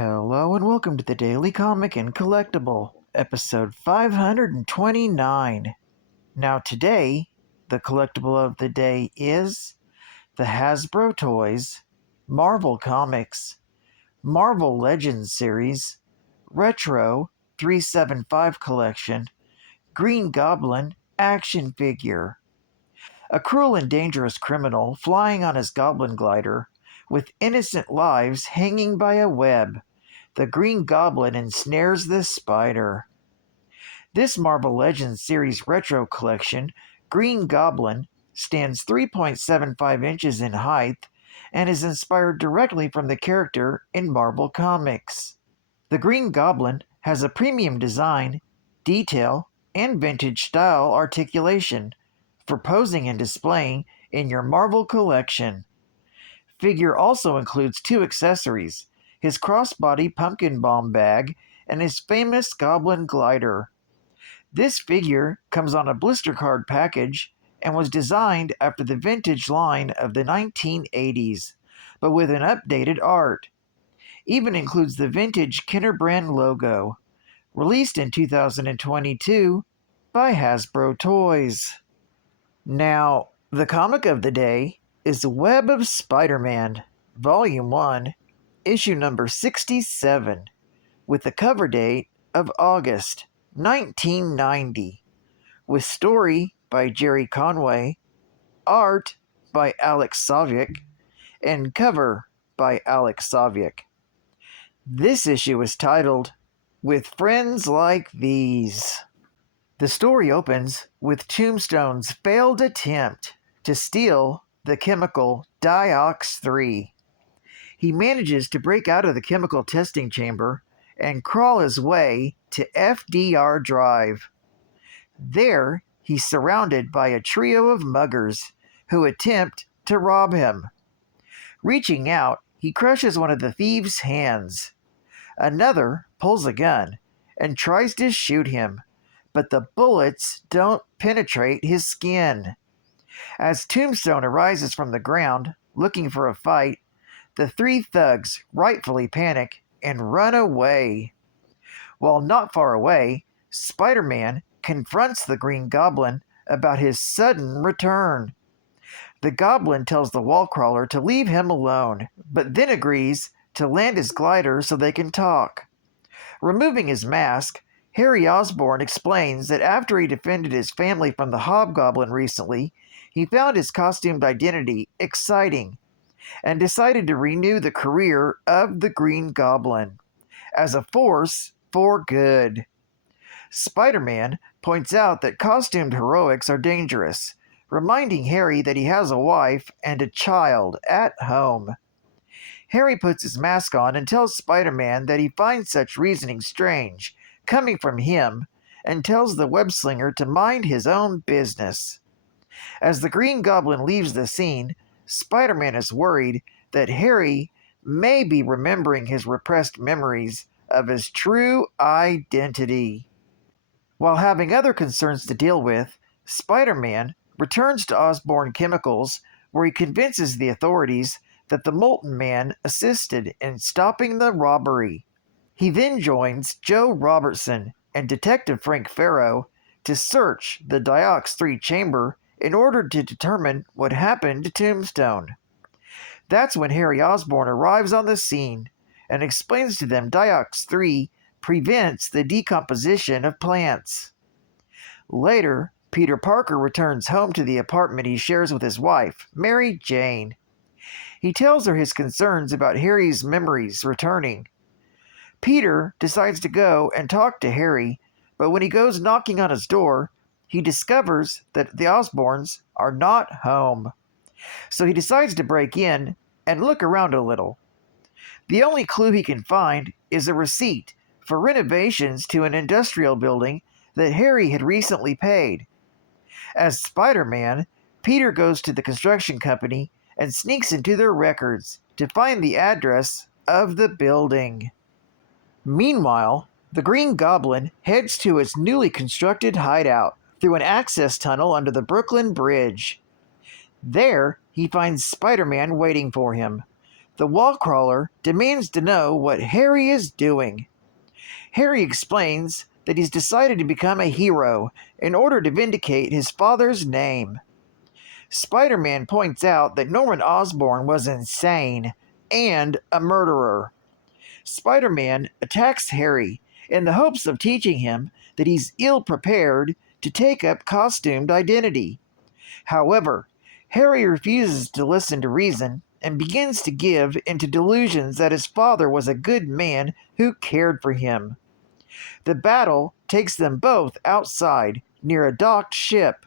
Hello and welcome to the Daily Comic and Collectible, episode 529. Now today, the collectible of the day is the Hasbro Toys, Marvel Comics, Marvel Legends series, Retro 375 collection, Green Goblin action figure. A cruel and dangerous criminal flying on his goblin glider, with innocent lives hanging by a web. The Green Goblin ensnares the spider. This Marvel Legends series retro collection, Green Goblin, stands 3.75 inches in height and is inspired directly from the character in Marvel Comics. The Green Goblin has a premium design, detail, and vintage style articulation for posing and displaying in your Marvel collection. Figure also includes two accessories: his crossbody pumpkin bomb bag and his famous goblin glider. This figure comes on a blister card package and was designed after the vintage line of the 1980s, but with an updated art. Even includes the vintage Kinderbrand logo. Released in 2022 by Hasbro Toys. Now, the comic of the day is Web of Spider-Man, Volume 1, Issue number 67, with the cover date of August 1990, with story by Jerry Conway, art by Alex Saviuk, and cover by Alex Saviuk. This issue is titled, With Friends Like These. The story opens with Tombstone's failed attempt to steal the chemical THRU. He manages to break out of the chemical testing chamber and crawl his way to FDR Drive. There, he's surrounded by a trio of muggers who attempt to rob him. Reaching out, he crushes one of the thieves' hands. Another pulls a gun and tries to shoot him, but the bullets don't penetrate his skin. As Tombstone arises from the ground, looking for a fight, the three thugs rightfully panic and run away. While not far away, Spider-Man confronts the Green Goblin about his sudden return. The Goblin tells the wall crawler to leave him alone, but then agrees to land his glider so they can talk. Removing his mask, Harry Osborn explains that after he defended his family from the Hobgoblin recently, he found his costumed identity exciting and decided to renew the career of the Green Goblin as a force for good. Spider-Man points out that costumed heroics are dangerous, reminding Harry that he has a wife and a child at home. Harry puts his mask on and tells Spider-Man that he finds such reasoning strange, coming from him, and tells the web-slinger to mind his own business. As the Green Goblin leaves the scene, Spider-Man is worried that Harry may be remembering his repressed memories of his true identity. While having other concerns to deal with, Spider-Man returns to Osborn Chemicals, where he convinces the authorities that the Molten Man assisted in stopping the robbery. He then joins Joe Robertson and Detective Frank Farrow to search the THRU chamber in order to determine what happened to Tombstone. That's when Harry Osborn arrives on the scene and explains to them THRU prevents the decomposition of plants. Later, Peter Parker returns home to the apartment he shares with his wife, Mary Jane. He tells her his concerns about Harry's memories returning. Peter decides to go and talk to Harry, but when he goes knocking on his door, he discovers that the Osborns are not home. So he decides to break in and look around a little. The only clue he can find is a receipt for renovations to an industrial building that Harry had recently paid. As Spider-Man, Peter goes to the construction company and sneaks into their records to find the address of the building. Meanwhile, the Green Goblin heads to his newly constructed hideout through an access tunnel under the Brooklyn Bridge. There, he finds Spider-Man waiting for him. the wall crawler demands to know what Harry is doing. Harry explains that he's decided to become a hero in order to vindicate his father's name. Spider-Man points out that Norman Osborn was insane and a murderer. Spider-Man attacks Harry in the hopes of teaching him that he's ill-prepared to take up costumed identity. However, Harry refuses to listen to reason and begins to give into delusions that his father was a good man who cared for him. The battle takes them both outside near a docked ship.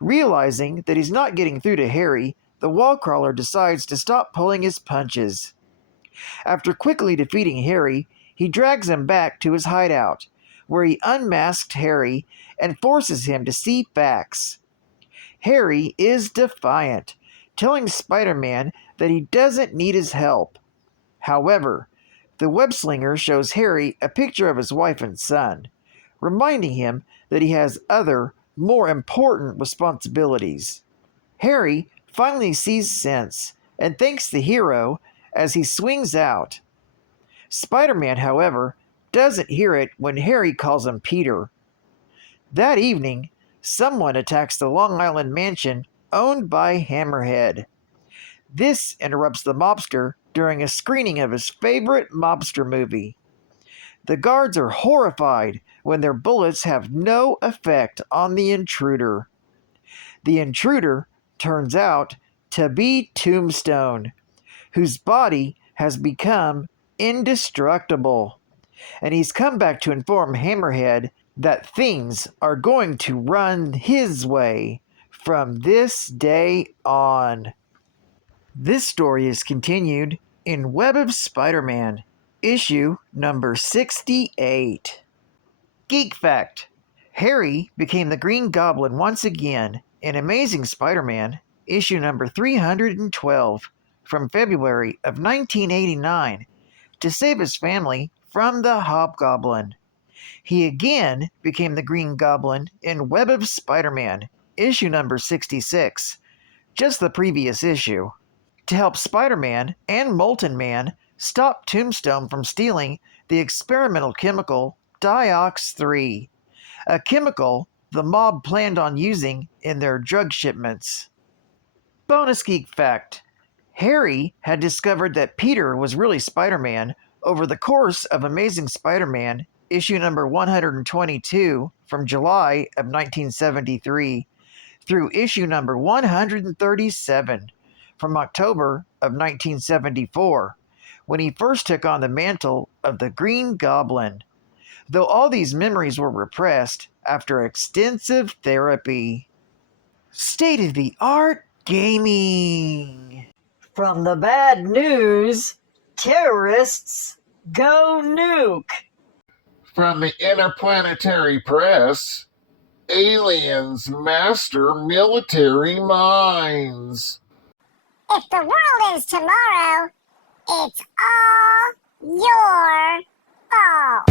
Realizing that he's not getting through to Harry, the wallcrawler decides to stop pulling his punches. After quickly defeating Harry, he drags him back to his hideout, where he unmasked Harry and forces him to see facts. Harry is defiant, telling Spider-Man that he doesn't need his help. However, the web-slinger shows Harry a picture of his wife and son, reminding him that he has other, more important responsibilities. Harry finally sees sense and thanks the hero as he swings out. Spider-Man, however, doesn't hear it when Harry calls him Peter. That evening, someone attacks the Long Island mansion owned by Hammerhead. This interrupts the mobster during a screening of his favorite mobster movie. The guards are horrified when their bullets have no effect on the intruder. The intruder turns out to be Tombstone, whose body has become indestructible, and he's come back to inform Hammerhead that things are going to run his way from this day on. This story is continued in Web of Spider-Man, issue number 68. Geek Fact: Harry became the Green Goblin once again in Amazing Spider-Man, issue number 312, from February of 1989, to save his family from the Hobgoblin. He again became the Green Goblin in Web of Spider-Man, issue number 66, just the previous issue, to help Spider-Man and Molten Man stop Tombstone from stealing the experimental chemical THRU, a chemical the mob planned on using in their drug shipments. Bonus Geek Fact: Harry had discovered that Peter was really Spider-Man over the course of Amazing Spider-Man, issue number 122, from July of 1973, through issue number 137, from October of 1974, when he first took on the mantle of the Green Goblin, though all these memories were repressed after extensive therapy. State-of-the-art gaming. From the bad news, terrorists go nuke. From the Interplanetary Press, aliens master military minds. If the world is tomorrow, it's all your fault.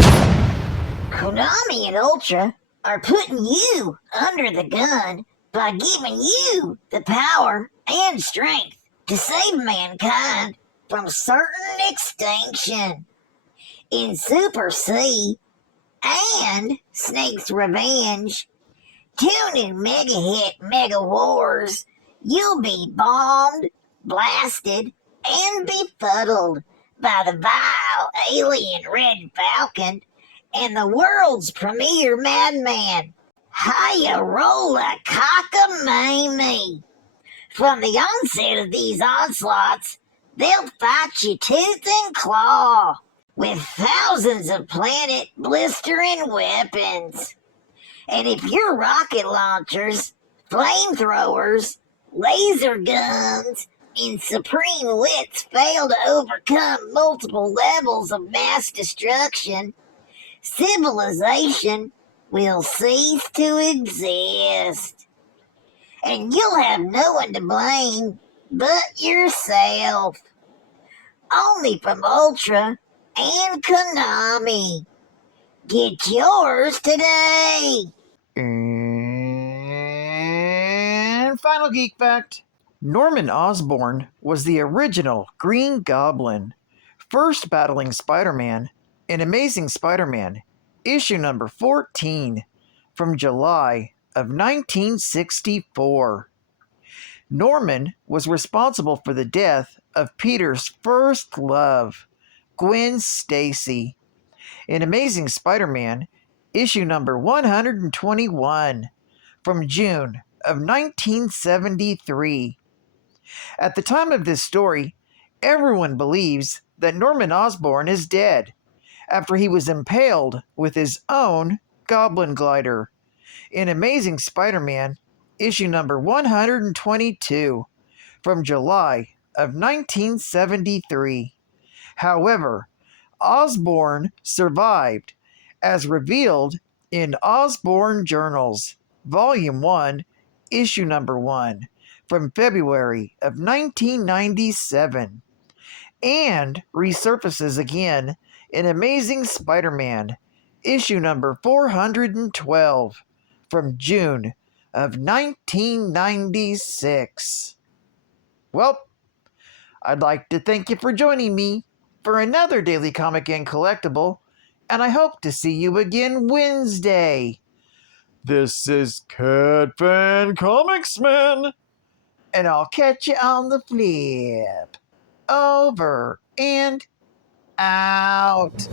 Konami and Ultra are putting you under the gun by giving you the power and strength to save mankind from certain extinction. In Super C and Snake's Revenge, tune in Mega Hit Mega Wars, you'll be bombed, blasted, and befuddled by the vile alien Red Falcon and the world's premier madman, Hyarola Cockamamie. From the onset of these onslaughts, they'll fight you tooth and claw with thousands of planet-blistering weapons. And if your rocket launchers, flamethrowers, laser guns, and supreme wits fail to overcome multiple levels of mass destruction, civilization will cease to exist. And you'll have no one to blame but yourself. Only from Ultra and Konami. Get yours today. And final Geek Fact: Norman Osborn was the original Green Goblin, first battling Spider-Man in Amazing Spider-Man, issue number 14, from July of 1964. Norman was responsible for the death of Peter's first love, Gwen Stacy, in Amazing Spider-Man, issue number 121, from June of 1973. At the time of this story, everyone believes that Norman Osborn is dead after he was impaled with his own Goblin glider in Amazing Spider-Man, issue number 122, from July of 1973. However, Osborn survived, as revealed in Osborn Journals, Volume 1, issue number 1, from February of 1997, and resurfaces again in Amazing Spider-Man, issue number 412, from June of 1996. Well, I'd like to thank you for joining me for another Daily Comic and Collectible, and I hope to see you again Wednesday. This is Cat Fan Comics Man, and I'll catch you on the flip. Over and out.